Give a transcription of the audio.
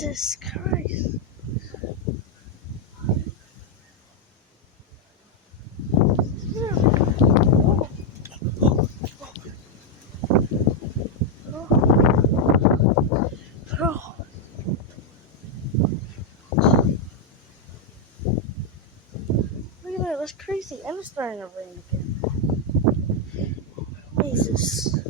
Jesus Christ. Bro. Look at that, that's crazy. And it's starting to rain again. Jesus.